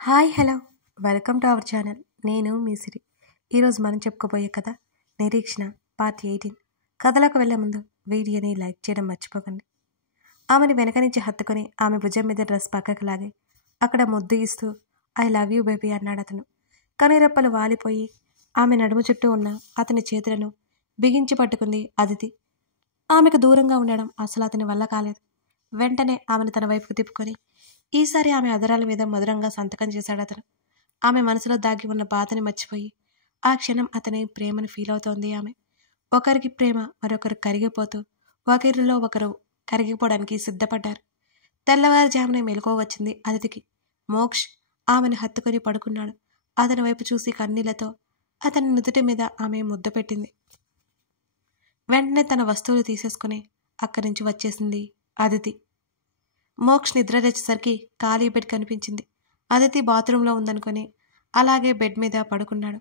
Hi hello welcome to our channel. నేను మీ సిరి. ఈరోజు మనం చెప్పుకోబోయే కథ నిరీక్షణ పార్ట్ 18. కథలోకి వెళ్లే ముందు వీడియోని లైక్ చేయడం మర్చిపోకండి. ఆమెని వెనక నుంచి హత్తుకొని ఆమె భుజం మీద డ్రెస్ పక్కకి లాగి అక్కడ ముద్దు ఇస్తూ ఐ లవ్ యూ బేబీ అన్నాడు అతను. కనురెప్పలు వాలిపోయి ఆమె నడుము చుట్టూ ఉన్న అతని చేతులను బిగించి పట్టుకుంది అదితి. ఆమెకు దూరంగా ఉండడం అసలు అతని వల్ల కాలేదు. వెంటనే ఆమెను తన వైపుకు తిప్పుకొని ఈసారి ఆమె అదరాల మీద మధురంగా సంతకం చేశాడు అతను. ఆమె మనసులో దాగి ఉన్న బాధని మర్చిపోయి ఆ క్షణం అతని ప్రేమను ఫీల్ అవుతోంది ఆమె. ఒకరికి ప్రేమ మరొకరు కరిగిపోతూ ఒకరిలో ఒకరు కరిగిపోవడానికి సిద్ధపడ్డారు. తెల్లవారుజామునే మెలకువ వచ్చింది అదితికి. మోక్ష్ ఆమెను హత్తుకొని పడుకున్నాడు. అతని వైపు చూసి కన్నీళ్లతో అతని నుదుటి మీద ఆమె ముద్ద పెట్టింది. వెంటనే తన వస్తువులు తీసేసుకుని అక్కడి నుంచి వచ్చేసింది అదితి. మోక్ష్ నిద్ర తెచ్చేసరికి ఖాళీ బెడ్ కనిపించింది. అదితి బాత్రూంలో ఉందనుకొని అలాగే బెడ్ మీద పడుకున్నాడు.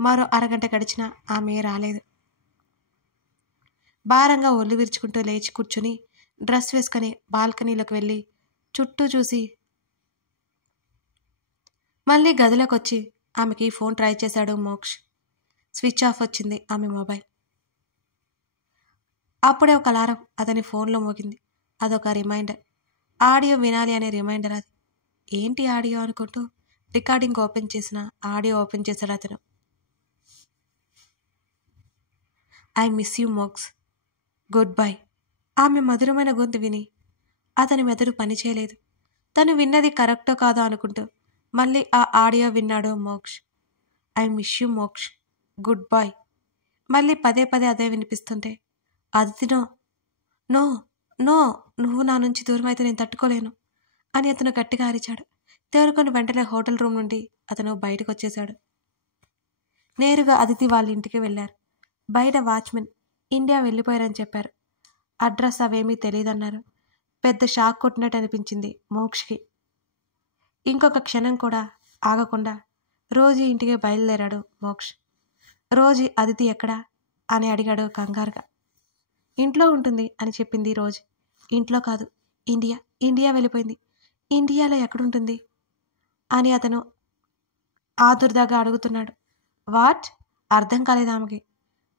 మరో అరగంట గడిచినా ఆమె రాలేదు. భారంగా ఒళ్ళు విరుచుకుంటూ లేచి కూర్చుని డ్రెస్ వేసుకొని బాల్కనీలోకి వెళ్ళి చుట్టూ చూసి మళ్ళీ గదిలోకి వచ్చి ఆమెకి ఫోన్ ట్రై చేశాడు మోక్ష్. స్విచ్ ఆఫ్ వచ్చింది ఆమె మొబైల్. అప్పుడే ఒక అలారం అతని ఫోన్లో మోగింది. అదొక రిమైండర్. ఆడియో వినాలి అనే రిమైండర్ అది. ఏంటి ఆడియో అనుకుంటూ రికార్డింగ్ ఓపెన్ చేసిన ఆడియో ఓపెన్ చేశాడు అతను. ఐ మిస్ యూ మోక్స్, గుడ్ బై. ఆమె మధురమైన గొంతు విని అతని మెదడు పనిచేయలేదు. తను విన్నది కరెక్టో కాదో అనుకుంటూ మళ్ళీ ఆ ఆడియో విన్నాడు Moksh. I miss you Moksh, good bye. మళ్ళీ పదే పదే అదే వినిపిస్తుంటే అదితినో నో నో నువ్వు నా నుంచి దూరం అయితే నేను తట్టుకోలేను అని అతను గట్టిగా అరిచాడు. తేరుకొని వెంటనే హోటల్ రూమ్ నుండి అతను బయటకు వచ్చేశాడు. నేరుగా అదితి వాళ్ళ ఇంటికి వెళ్ళారు. బయట వాచ్మెన్ ఇండియా వెళ్ళిపోయారని చెప్పారు. అడ్రస్ అవేమీ తెలియదన్నారు. పెద్ద షాక్ కొట్టినట్టు అనిపించింది మోక్షకి. ఇంకొక క్షణం కూడా ఆగకుండా రోజు ఇంటికి బయలుదేరాడు మోక్ష్. రోజు అదితి ఎక్కడా అని అడిగాడు కంగారుగా. ఇంట్లో ఉంటుంది అని చెప్పింది రోజు. ఇంట్లో కాదు, ఇండియా వెళ్ళిపోయింది. ఇండియాలో ఎక్కడుంటుంది అని అతను ఆదుర్దాగా అడుగుతున్నాడు. వాట్? అర్థం కాలేదు ఆమెకి.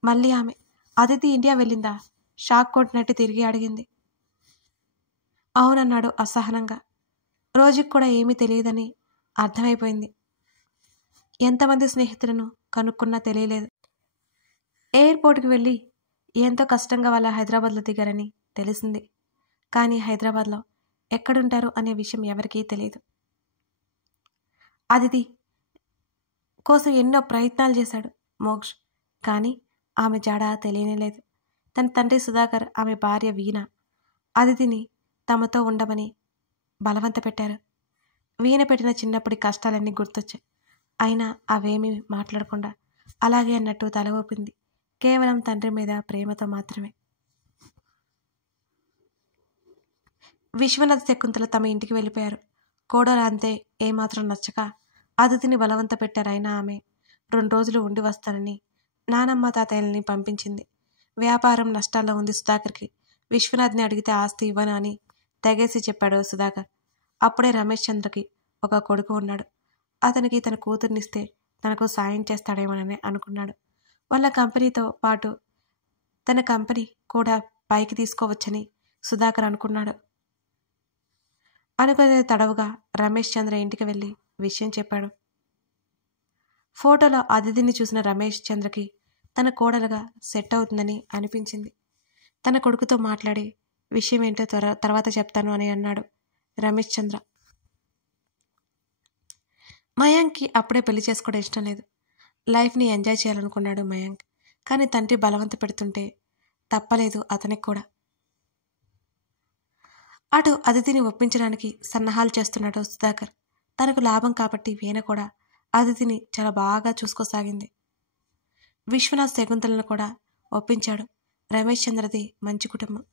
మళ్ళీ ఆమె అదితి ఇండియా వెళ్ళిందా? షాక్ కొట్టినట్టు తిరిగి అడిగింది. అవునన్నాడు అసహనంగా. రోజుకి కూడా ఏమీ తెలియదని అర్థమైపోయింది. ఎంతమంది స్నేహితులను కనుక్కున్నా తెలియలేదు. ఎయిర్పోర్ట్కి వెళ్ళి ఎంతో కష్టంగా వాళ్ళ హైదరాబాద్లో దిగారని తెలిసింది. కానీ హైదరాబాద్లో ఎక్కడుంటారు అనే విషయం ఎవరికీ తెలియదు. అదితి కోసం ఎన్నో ప్రయత్నాలు చేశాడు మోక్ష్. కానీ ఆమె జాడ తెలియనేలేదు. తన తండ్రి సుధాకర్, ఆమె భార్య వీణ అదితిని తమతో ఉండమని బలవంత పెట్టారు. వీణ పెట్టిన చిన్నప్పటి కష్టాలన్నీ గుర్తొచ్చాయి. అయినా అవేమీ మాట్లాడకుండా అలాగే అన్నట్టు తల ఊపింది. కేవలం తండ్రి మీద ప్రేమతో మాత్రమే. విశ్వనాథ్, శకుంతల తమ ఇంటికి వెళ్ళిపోయారు. కోడలు అంతే ఏమాత్రం నచ్చక అదితిని బలవంత పెట్టారు. అయినా ఆమె 2 రోజులు ఉండి వస్తానని నానమ్మ తాతయ్యల్ని పంపించింది. వ్యాపారం నష్టాల్లో ఉంది సుధాకర్కి. విశ్వనాథ్ని అడిగితే ఆస్తి ఇవ్వను అని తెగేసి చెప్పాడు సుధాకర్. అప్పుడే రమేష్ చంద్రకి ఒక కొడుకు ఉన్నాడు. అతనికి తన కూతుర్నిస్తే తనకు సాయం చేస్తాడేమోనని అనుకున్నాడు. వాళ్ళ కంపెనీతో పాటు తన కంపెనీ కూడా పైకి తీసుకోవచ్చని సుధాకర్ అనుకున్నాడు. అనుకునే తడవుగా రమేష్ చంద్ర ఇంటికి వెళ్ళి విషయం చెప్పాడు. ఫోటోలో అదితిని చూసిన రమేష్ చంద్రకి తన కోడలుగా సెట్ అవుతుందని అనిపించింది. తన కొడుకుతో మాట్లాడి విషయం ఏంటో తర్వాత చెప్తాను అని అన్నాడు రమేష్ చంద్ర. మయాంక్కి అప్పుడే పెళ్లి చేసుకోవడం ఇష్టం లేదు. లైఫ్ని ఎంజాయ్ చేయాలనుకున్నాడు మయాంక్. కానీ తండ్రి బలవంత పెడుతుంటే తప్పలేదు అతనికి కూడా. అటు అదితిని ఒప్పించడానికి సన్నాహాలు చేస్తున్నాడు సుధాకర్. తనకు లాభం కాబట్టి వీణ కూడా అదితిని చాలా బాగా చూసుకోసాగింది. విశ్వనాథ్, శకుంతలను కూడా ఒప్పించాడు. రమేష్ చంద్రది మంచి కుటుంబం,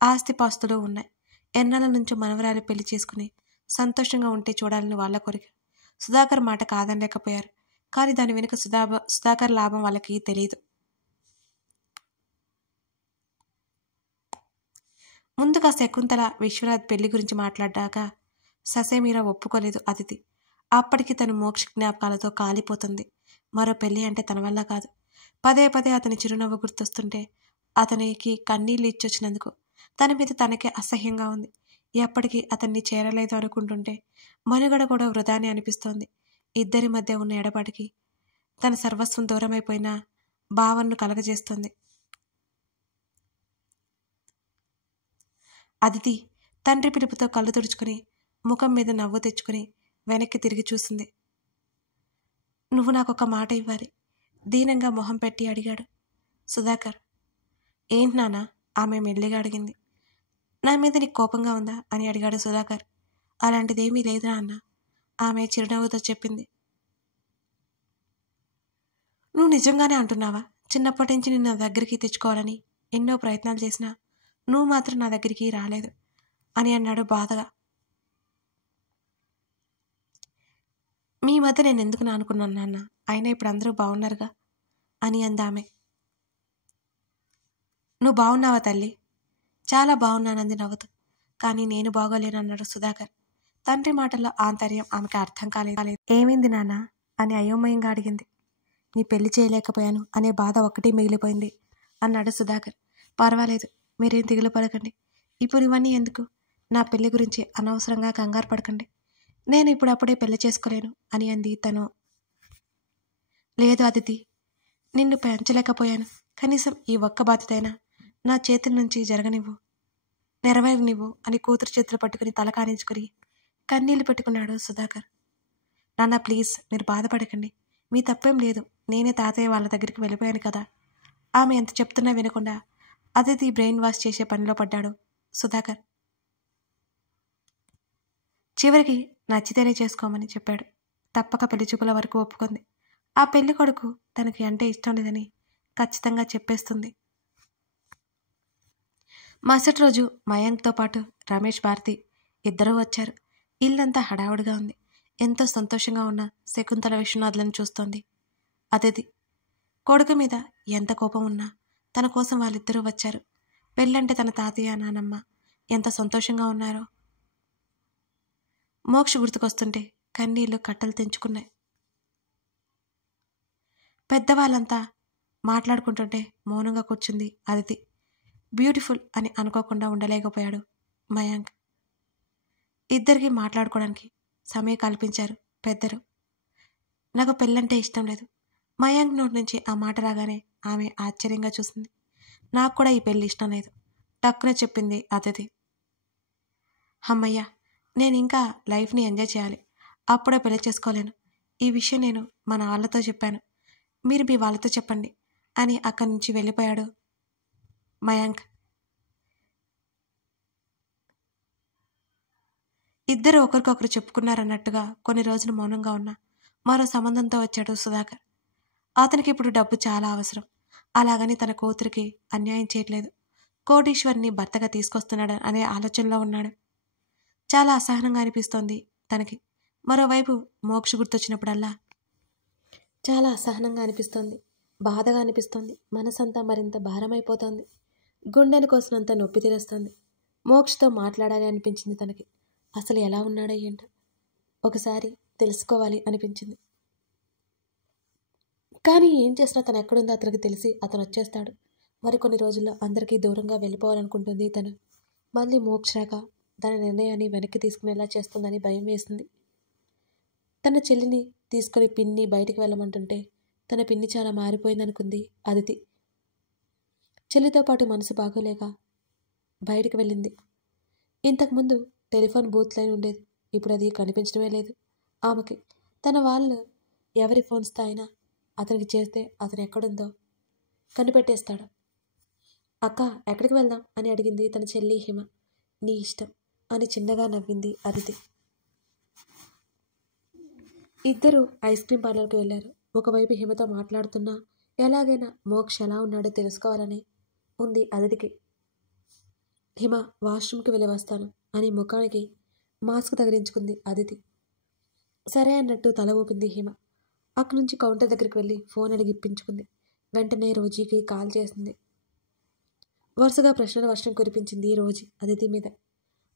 ఆస్తిపాస్తులు ఉన్నాయి. ఎన్నాళ్ళ నుంచో మనవరాలు పెళ్లి చేసుకుని సంతోషంగా ఉంటే చూడాలని వాళ్ళ కోరిక. సుధాకర్ మాట కాదనలేకపోయారు. కానీ దాని వెనుక సుధాకర్ లాభం వాళ్ళకి తెలియదు. ముందుగా శకుంతల విశ్వనాథ్ పెళ్లి గురించి మాట్లాడ్డాక ససేమీరా ఒప్పుకోలేదు అదితి. అప్పటికి తను మోక్ష జ్ఞాపకాలతో కాలిపోతుంది. మరో పెళ్లి అంటే తన వల్ల కాదు. పదే పదే అతని చిరునవ్వు గుర్తొస్తుంటే అతనికి కన్నీళ్లు ఇచ్చొచ్చినందుకు తన మీద తనకే అసహ్యంగా ఉంది. ఎప్పటికీ అతన్ని చేరలేదు అనుకుంటుంటే మనుగడ కూడా వృధానే అనిపిస్తోంది. ఇద్దరి మధ్య ఉన్న ఎడబాటుకి తన సర్వస్వం దూరమైపోయిన భావనను కలగజేస్తోంది. అదితి తండ్రి పిలుపుతో కళ్ళు తుడుచుకుని ముఖం మీద నవ్వు తెచ్చుకుని వెనక్కి తిరిగి చూసింది. నువ్వు నాకొక మాట ఇవ్వాలి, దీనంగా మొహం పెట్టి అడిగాడు సుధాకర్. ఏంటి నాన్న? ఆమె మెల్లిగా అడిగింది. నా మీద నీకు కోపంగా ఉందా అని అడిగాడు సుధాకర్. అలాంటిదేమీ లేదు నాన్న, ఆమె చిరునవ్వుతో చెప్పింది. నువ్వు నిజంగానే అంటున్నావా? చిన్నప్పటి నుంచి నిన్ను నా దగ్గరికి తెచ్చుకోవాలని ఎన్నో ప్రయత్నాలు చేసినా నువ్వు మాత్రం నా దగ్గరికి రాలేదు అని అన్నాడు బాధగా. మీ మధ్య నేను ఎందుకు నానుకున్నాను నాన్న, అయినా ఇప్పుడు అందరూ బాగున్నారుగా అని అందామె. నువ్వు బాగున్నావా తల్లి? చాలా బాగున్నానంది నవ్వుతూ. కానీ నేను బాగోలేనన్నాడు సుధాకర్. తండ్రి మాటల్లో ఆంతర్యం ఆమెకి అర్థం కాలేదు. ఏమైంది నాన్న అని అయోమయంగా అడిగింది. నీ పెళ్లి చేయలేకపోయాను అనే బాధ ఒక్కటి మిగిలిపోయింది అన్నాడు సుధాకర్. పర్వాలేదు, మీరేం దిగులు పడకండి. ఇప్పుడు ఇవన్నీ ఎందుకు? నా పెళ్లి గురించి అనవసరంగా కంగారు పడకండి. నేను ఇప్పుడప్పుడే పెళ్లి చేసుకోలేను అని అంది తను. లేదు అదితి, నిన్ను పెంచలేకపోయాను. కనీసం ఈ ఒక్క బాధ్యతైనా నా చేతుల నుంచి నెరవేరనివ్వు అని కూతురు చేతులు పట్టుకుని తల కానించుకుని కన్నీళ్లు పెట్టుకున్నాడు సుధాకర్. నాన్న ప్లీజ్, మీరు బాధపడకండి. మీ తప్పేం లేదు. నేనే తాతయ్య వాళ్ళ దగ్గరికి వెళ్ళిపోయాను కదా. ఆమె ఎంత చెప్తున్నా వినకుండా అదితి బ్రెయిన్ వాష్ చేసే పనిలో పడ్డాడు సుధాకర్. చివరికి నచ్చితేనే చేసుకోమని చెప్పాడు. తప్పక పెళ్లి చూపుల వరకు ఒప్పుకుంది. ఆ పెళ్లి కొడుకు తనకి అంటే ఇష్టం లేదని ఖచ్చితంగా చెప్పేస్తుంది. మరుసటి రోజు మయాంక్తో పాటు రమేష్, భారతి ఇద్దరూ వచ్చారు. ఇల్లంతా హడావుడిగా ఉంది. ఎంతో సంతోషంగా ఉన్న శకుంతల విశ్వనాథులను చూస్తోంది అదితి. కొడుకు మీద ఎంత కోపం ఉన్నా తన కోసం వాళ్ళిద్దరూ వచ్చారు. పెళ్ళంటే తన తాతయ్య, నానమ్మ ఎంత సంతోషంగా ఉన్నారో. మోక్ష గుర్తుకొస్తుంటే కన్నీళ్లు కట్టలు తెంచుకున్నాయి. పెద్దవాళ్ళంతా మాట్లాడుకుంటుంటే మౌనంగా కూర్చుంది అదితి. బ్యూటిఫుల్ అని అనుకోకుండా ఉండలేకపోయాడు మయాంక్. ఇద్దరికి మాట్లాడుకోవడానికి సమయం కల్పించారు పెద్దలు. నాకు పెళ్ళంటే ఇష్టం లేదు. మయాంక్ నోటి నుంచి ఆ మాట రాగానే ఆమె ఆశ్చర్యంగా చూసింది. నాకు కూడా ఈ పెళ్ళి ఇష్టం లేదు టక్కున చెప్పింది అదితి. అమ్మయ్య, నేను ఇంకా లైఫ్ని ఎంజాయ్ చేయాలి. అప్పుడే పెళ్లి చేసుకోలేను. ఈ విషయం నేను మన వాళ్ళతో చెప్పాను. మీరు మీ వాళ్ళతో చెప్పండి అని అక్కడి నుంచి వెళ్ళిపోయాడు మయాంక్. ఇద్దరు ఒకరికొకరు చెప్పుకున్నారన్నట్టుగా కొన్ని రోజులు మౌనంగా ఉన్నా మరో సంబంధంతో వచ్చాడు సుధాకర్. అతనికి ఇప్పుడు డబ్బు చాలా అవసరం. అలాగని తన కూతురికి అన్యాయం చేయట్లేదు. కోటీశ్వరిని భర్తగా తీసుకొస్తున్నాడు అనే ఆలోచనలో ఉన్నాడు. చాలా అసహనంగా అనిపిస్తోంది తనకి. మరోవైపు మోక్ష గుర్తొచ్చినప్పుడల్లా చాలా అసహనంగా అనిపిస్తోంది, బాధగా అనిపిస్తోంది. మనసంతా మరింత భారమైపోతోంది. గుండెను కోసినంత నొప్పి తెలుస్తోంది. మోక్షతో మాట్లాడాలి అనిపించింది తనకి. అసలు ఎలా ఉన్నాడో ఏంటో ఒకసారి తెలుసుకోవాలి అనిపించింది. కానీ ఏం చేసినా తను ఎక్కడుందో అతనికి తెలిసి అతను వచ్చేస్తాడు. మరికొన్ని రోజుల్లో అందరికీ దూరంగా వెళ్ళిపోవాలనుకుంటుంది తను. మళ్ళీ మోక్షరాక తన నిర్ణయాన్ని వెనక్కి తీసుకునేలా చేస్తుందని భయం వేసింది. తన చెల్లిని తీసుకుని పిన్ని బయటికి వెళ్ళమంటుంటే తన పిన్ని చాలా మారిపోయిందనుకుంది అదితి. చెల్లితో పాటు మనసు బాగోలేక బయటికి వెళ్ళింది. ఇంతకుముందు టెలిఫోన్ బూత్ లైన్ ఉండేది. ఇప్పుడు అది కనిపించడమే లేదు ఆమెకి. తన వాళ్ళు ఎవరి ఫోన్స్తో అయినా అతనికి చేస్తే అతను ఎక్కడుందో కనిపెట్టేస్తాడు. అక్క, ఎక్కడికి వెళ్దాం అని అడిగింది తన చెల్లి హిమ. నీ ఇష్టం అని చిన్నగా నవ్వింది అదితి. ఇద్దరు ఐస్ క్రీమ్ పార్లర్కి వెళ్ళారు. ఒకవైపు హిమతో మాట్లాడుతున్నా ఎలాగైనా మోక్ష ఎలా ఉన్నాడో తెలుసుకోవాలని ఉంది అదితికి. హిమ, వాష్రూమ్కి వెళ్ళి వస్తాను అని ముఖానికి మాస్క్ తగిలించుకుంది అదితి. సరే అన్నట్టు తల ఊపింది హిమ. అక్కడి నుంచి కౌంటర్ దగ్గరికి వెళ్ళి ఫోన్ అడిగి ఇప్పించుకుంది. వెంటనే రోజీకి కాల్ చేసింది. వరుసగా ప్రశ్నల వర్షం కురిపించింది రోజీ అదితి మీద.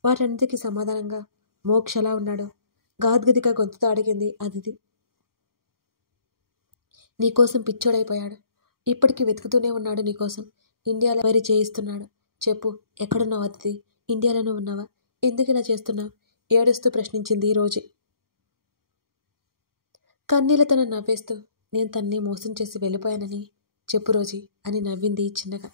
వాటన్నిటికీ సమాధానంగా మోక్ష ఎలా ఉన్నాడో గాద్గదిగా గొంతుతో అడిగింది అదితి. నీకోసం పిచ్చోడైపోయాడు. ఇప్పటికీ వెతుకుతూనే ఉన్నాడు నీకోసం. ఇండియాలో వైరీ చేయిస్తున్నాడు. చెప్పు, ఎక్కడున్నావు అదితి? ఇండియాలోనే ఉన్నావా? ఎందుకు ఇలా చేస్తున్నావు? ఏడుస్తూ ప్రశ్నించింది రోజీ. కన్నీళ్లతన నవ్వేస్తూ, నేను తన్ని మోసం చేసి వెళ్ళిపోయానని చెప్పు రోజీ అని నవ్వింది చిన్నగా.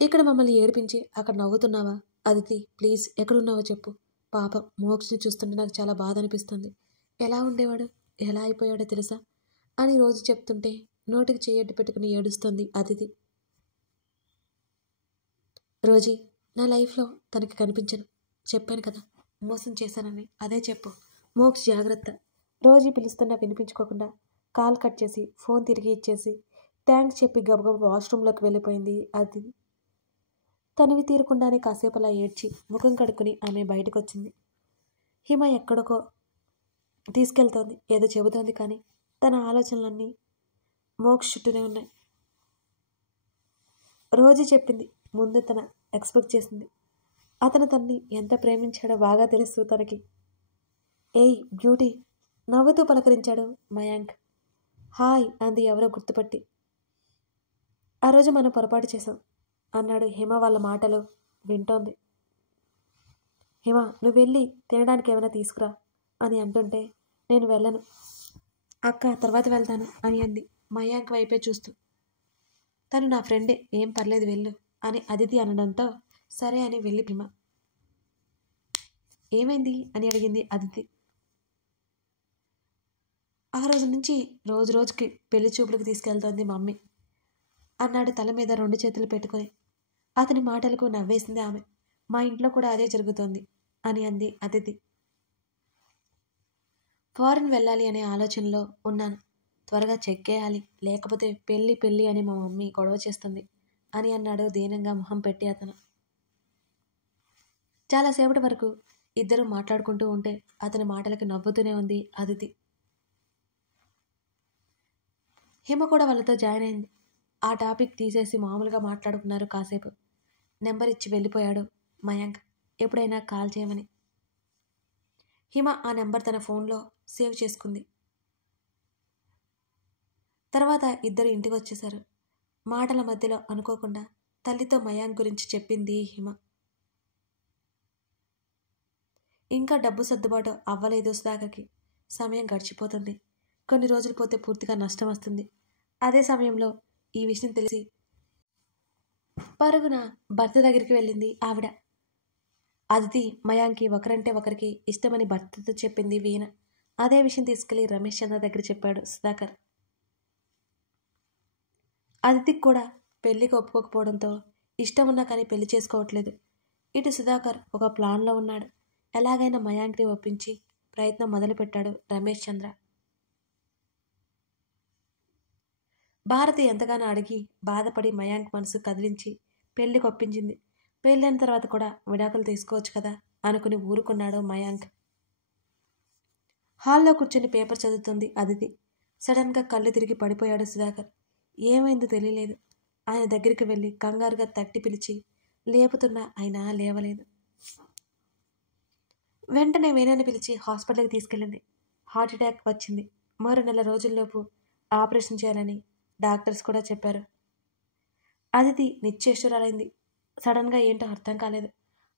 ఇక్కడ మమ్మల్ని ఏడిపించి అక్కడ నవ్వుతున్నావా? అదితి ప్లీజ్, ఎక్కడున్నావో చెప్పు. పాపం మోక్షని చూస్తుంటే నాకు చాలా బాధ అనిపిస్తుంది. ఎలా ఉండేవాడు, ఎలా అయిపోయాడో తెలుసా అని రోజు చెప్తుంటే నోటికి చేయడ్డు పెట్టుకుని ఏడుస్తుంది అదితి. రోజీ, నా లైఫ్లో తనకి కనిపించను. చెప్పాను కదా మోసం చేశానని, అదే చెప్పు. మోక్ష్ జాగ్రత్త. రోజీ పిలుస్తున్నా వినిపించుకోకుండా కాల్ కట్ చేసి ఫోన్ తిరిగి ఇచ్చేసి థ్యాంక్స్ చెప్పి గబగబా వాష్రూమ్లోకి వెళ్ళిపోయింది అదితి. తనివి తీరకుండానే కాసేపు అలా ఏడ్చి ముఖం కడుక్కుని ఆమె బయటకు వచ్చింది. హిమ ఎక్కడికో తీసుకెళ్తోంది, ఏదో చెబుతోంది, కానీ తన ఆలోచనలన్నీ మోక్ష్ చుట్టూనే ఉన్నాయి. రోజు చెప్పింది ముందు తన ఎక్స్పెక్ట్ చేసింది. అతను తన్ని ఎంత ప్రేమించాడో బాగా తెలుసు తనకి. ఏయ్ బ్యూటీ, నవ్వుతూ పలకరించాడు మయాంక్. హాయ్ అంది ఎవరో గుర్తుపట్టి. ఆ రోజు మనం పొరపాటు చేశాం అన్నాడు. హిమ వాళ్ళ మాటలు వింటోంది. హిమ, నువ్వు వెళ్ళి తినడానికి ఏమైనా తీసుకురా అని అంటుంటే నేను వెళ్ళను అక్క, తర్వాత వెళ్తాను అని అంది మయాంక్ వైపే చూస్తూ. తను నా ఫ్రెండే, ఏం పర్లేదు వెళ్ళు అని అదితి అనడంతో సరే అని వెళ్ళి హిమ. ఏమైంది అని అడిగింది అదితి. ఆ రోజు నుంచి రోజు రోజుకి పెళ్లి చూపులకు తీసుకెళ్తోంది మమ్మీ అన్నాడు తల మీద 2 చేతులు పెట్టుకొని. అతని మాటలకు నవ్వేసింది ఆమె. మా ఇంట్లో కూడా అదే జరుగుతోంది అని అంది అదితి. ఫారెన్ వెళ్ళాలి అనే ఆలోచనలో ఉన్నాను. త్వరగా చెక్కేయాలి, లేకపోతే పెళ్ళి పెళ్ళి అని మా మమ్మీ గొడవ చేస్తుంది అని అన్నాడు దీనంగా మొహం పెట్టి అతను. చాలాసేపటి వరకు ఇద్దరు మాట్లాడుకుంటూ ఉంటే అతని మాటలకి నవ్వుతూనే ఉంది అదితి. హిమ కూడా వాళ్ళతో జాయిన్ అయింది. ఆ టాపిక్ తీసేసి మామూలుగా మాట్లాడుకున్నారు కాసేపు. నెంబర్ ఇచ్చి వెళ్ళిపోయాడు మయాంక్, ఎప్పుడైనా కాల్ చేయమని. హిమ ఆ నెంబర్ తన ఫోన్లో సేవ్ చేసుకుంది. తర్వాత ఇద్దరు ఇంటికి వచ్చేశారు. మాటల మధ్యలో అనుకోకుండా తల్లితో మయాంక్ గురించి చెప్పింది హిమ. ఇంకా డబ్బు సర్దుబాటు అవ్వలేదు సుధాకర్కి. సమయం గడిచిపోతుంది. కొన్ని రోజులు పోతే పూర్తిగా నష్టం వస్తుంది. అదే సమయంలో ఈ విషయం తెలిసి పరుగున భర్త దగ్గరికి వెళ్ళింది ఆవిడ. అదితి మయాంక్కి ఒకరంటే ఒకరికి ఇష్టమని భర్తతో చెప్పింది వీణ. అదే విషయం తీసుకెళ్లి రమేష్ చంద్ర దగ్గర చెప్పాడు సుధాకర్. అదితికి కూడా పెళ్లికి ఒప్పుకోకపోవడంతో ఇష్టం ఉన్నా కానీ పెళ్లి చేసుకోవట్లేదు. ఇటు సుధాకర్ ఒక ప్లాన్లో ఉన్నాడు. ఎలాగైనా మయాంక్ని ఒప్పించి ప్రయత్నం మొదలుపెట్టాడు రమేష్ చంద్ర. భారతి ఎంతగానో అడిగి బాధపడి మయాంక్ మనసు కదిలించి పెళ్లికి ఒప్పించింది. పెళ్ళైన తర్వాత కూడా విడాకులు తీసుకోవచ్చు కదా అనుకుని ఊరుకున్నాడు మయాంక్. హాల్లో కూర్చొని పేపర్ చదువుతుంది అదితి. సడన్గా కళ్ళు తిరిగి పడిపోయాడు సుధాకర్. ఏమైందో తెలియలేదు. ఆయన దగ్గరికి వెళ్ళి కంగారుగా తట్టి పిలిచి లేపుతున్నా ఆయన లేవలేదు. వెంటనే వేణాన్ని పిలిచి హాస్పిటల్కి తీసుకెళ్ళింది. హార్ట్ అటాక్ వచ్చింది. మరో 4 రోజుల్లోపు ఆపరేషన్ చేయాలని డాక్టర్స్ కూడా చెప్పారు. అదితి నిశ్చేష్టురాలైంది. సడన్గా ఏంటో అర్థం కాలేదు.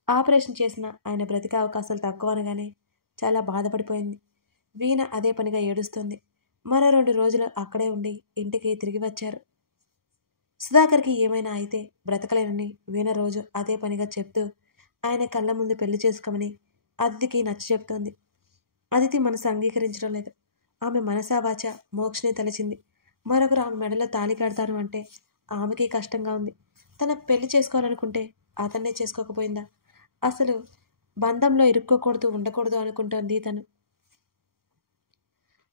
ఆపరేషన్ చేసిన ఆయన బ్రతికే అవకాశాలు తక్కువ అనగానే చాలా బాధపడిపోయింది. వీణ అదే పనిగా ఏడుస్తుంది. మరో 2 రోజులు అక్కడే ఉండి ఇంటికి తిరిగి వచ్చారు. సుధాకర్కి ఏమైనా అయితే బ్రతకలేనని వీణ రోజు అదే పనిగా చెప్తూ ఆయన కళ్ళ ముందు పెళ్లి చేసుకోమని అదితికి నచ్చ చెప్తోంది. అదితి మనసు అంగీకరించడం లేదు. ఆమె మనసావాచ మోక్షనే తలచింది. మరొకరు ఆమె మెడలో తాళి కడతాను అంటే ఆమెకి కష్టంగా ఉంది. తన పెళ్లి చేసుకోవాలనుకుంటే అతన్నే చేసుకోకపోయిందా? అసలు బంధంలో ఇరుక్కోకూడదు, ఉండకూడదు అనుకుంటోంది తను.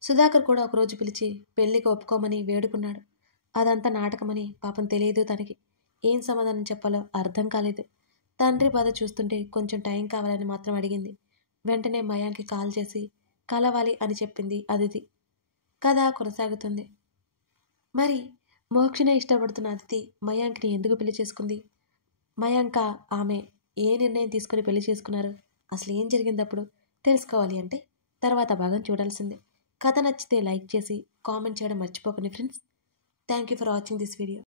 సుధాకర్ కూడా ఒకరోజు పిలిచి పెళ్లికి ఒప్పుకోమని వేడుకున్నాడు. అదంతా నాటకమని పాపం తెలియదు తనకి. ఏం సమాధానం చెప్పాలో అర్థం కాలేదు. తండ్రి బాధ చూస్తుంటే కొంచెం టైం కావాలని మాత్రం అడిగింది. వెంటనే మయాంక్కి కాల్ చేసి కలవాలి అని చెప్పింది అదితి. కథ కొనసాగుతుంది. మరి మోక్షనే ఇష్టపడుతున్న అదితి మయాంక్ని ఎందుకు పెళ్లి చేసుకుంది? మయాంక ఆమె ఏ నిర్ణయం తీసుకుని పెళ్లి చేసుకున్నారు? అసలు ఏం జరిగింది అప్పుడు? తెలుసుకోవాలి అంటే తర్వాత భాగం చూడాల్సిందే. కథ నచ్చితే లైక్ చేసి కామెంట్ చేయడం మర్చిపోకండి friends. Thank you for watching this video.